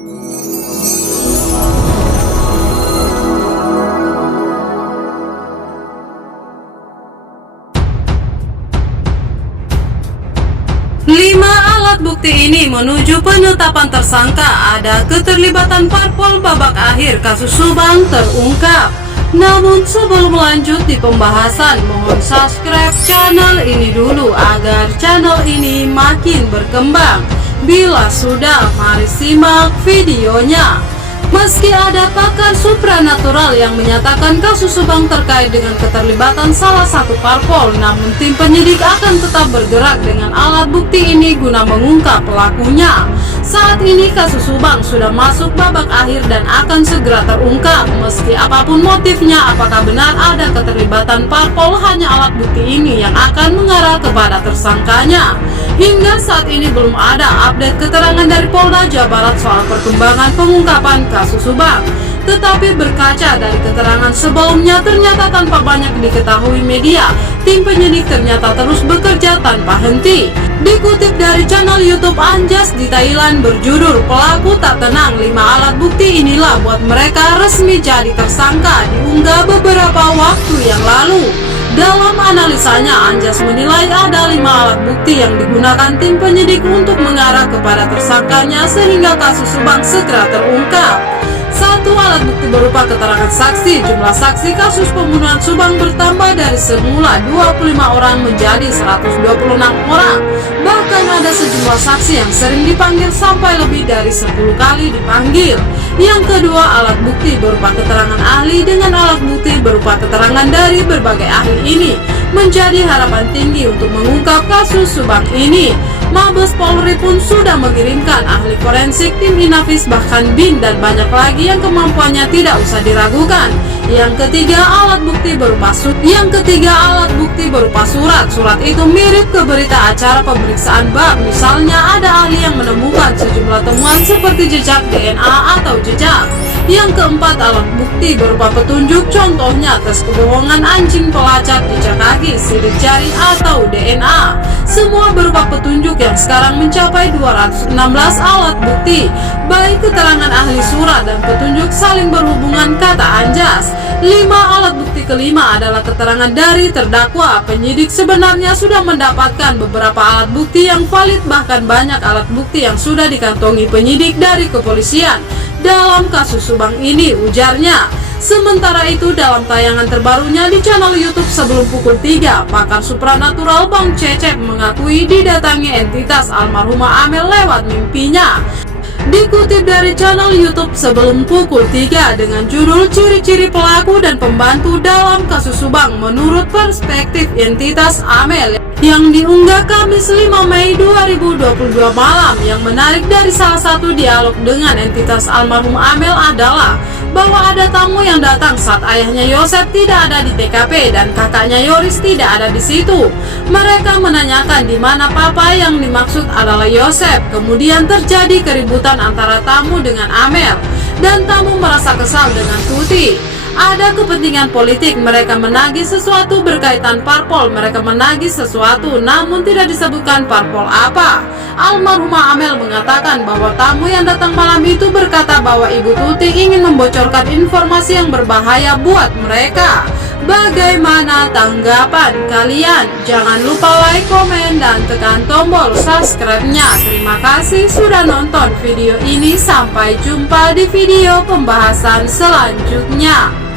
Lima alat bukti ini menuju penetapan tersangka ada keterlibatan parpol babak akhir kasus Subang terungkap. Namun sebelum lanjut di pembahasan, mohon subscribe channel ini dulu agar channel ini makin berkembang. Bila sudah, mari simak videonya. Meski ada pakar supranatural yang menyatakan kasus Subang terkait dengan keterlibatan salah satu parpol, namun tim penyidik akan tetap bergerak dengan alat bukti ini guna mengungkap pelakunya. Saat ini kasus Subang sudah masuk babak akhir dan akan segera terungkap. Meski apapun motifnya, apakah benar ada keterlibatan parpol, hanya alat bukti ini yang akan mengarah kepada tersangkanya. Hingga saat ini belum ada update keterangan dari Polda Jawa Barat soal perkembangan pengungkapan kasus Subang. Tetapi berkaca dari keterangan sebelumnya, ternyata tanpa banyak diketahui media, tim penyidik ternyata terus bekerja tanpa henti. Dikutip dari channel YouTube Anjas di Thailand berjudul "Pelaku Tak Tenang, 5 alat bukti inilah buat mereka resmi jadi tersangka", diunggah beberapa waktu yang lalu. Dalam analisanya, Anjas menilai ada 5 alat bukti yang digunakan tim penyidik untuk mengarah kepada tersangkanya sehingga kasus Subang segera terungkap. 1. Alat bukti berupa keterangan saksi. Jumlah saksi kasus pembunuhan Subang bertambah dari semula 25 orang menjadi 126 orang. Bahkan ada sejumlah saksi yang sering dipanggil sampai lebih dari 10 kali dipanggil. Yang kedua, alat bukti berupa keterangan ahli. Dengan alat bukti berupa keterangan dari berbagai ahli ini menjadi harapan tinggi untuk mengungkap kasus Subang ini. Mabes Polri pun sudah mengirimkan ahli forensik, tim Inavis, bahkan BIN dan banyak lagi yang kemampuannya tidak usah diragukan. Yang ketiga, alat bukti berupa surat. Surat itu mirip ke berita acara pemeriksaan bab. Misalnya ada ahli yang menemukan sejumlah temuan seperti jejak DNA atau jejak. Yang keempat, alat bukti berupa petunjuk, contohnya tes kebohongan anjing pelacak, jejak kaki, sidik jari atau DNA. Semua berupa petunjuk yang sekarang mencapai 216 alat bukti, baik keterangan ahli, surat, dan petunjuk saling berhubungan, kata Anjas. 5. Alat bukti kelima adalah keterangan dari terdakwa. Penyidik sebenarnya sudah mendapatkan beberapa alat bukti yang valid, bahkan banyak alat bukti yang sudah dikantongi penyidik dari kepolisian dalam kasus Subang ini, ujarnya. Sementara itu, dalam tayangan terbarunya di channel YouTube sebelum pukul 3, pakar supranatural Bang Cecep mengakui didatangi entitas almarhumah Amel lewat mimpinya. Dikutip dari channel YouTube sebelum pukul 3 dengan judul "Ciri-ciri pelaku dan pembantu dalam kasus Subang menurut perspektif entitas Amel", yang diunggah Kamis 5 Mei 2022 malam. Yang menarik dari salah satu dialog dengan entitas almarhum Amel adalah bahwa ada tamu yang datang saat ayahnya Yosep tidak ada di TKP dan kakaknya Yoris tidak ada di situ. Mereka menanyakan di mana papa, yang dimaksud adalah Yosep. Kemudian terjadi keributan antara tamu dengan Amel dan tamu merasa kesal dengan Tuti. Ada kepentingan politik, mereka menagih sesuatu berkaitan parpol. Mereka menagih sesuatu namun tidak disebutkan parpol apa. Almarhumah Amel mengatakan bahwa tamu yang datang malam itu berkata bahwa Ibu Tuti ingin membocorkan informasi yang berbahaya buat mereka. Bagaimana tanggapan kalian? Jangan lupa like, komen, dan tekan tombol subscribe-nya. Terima kasih sudah nonton video ini. Sampai jumpa di video pembahasan selanjutnya.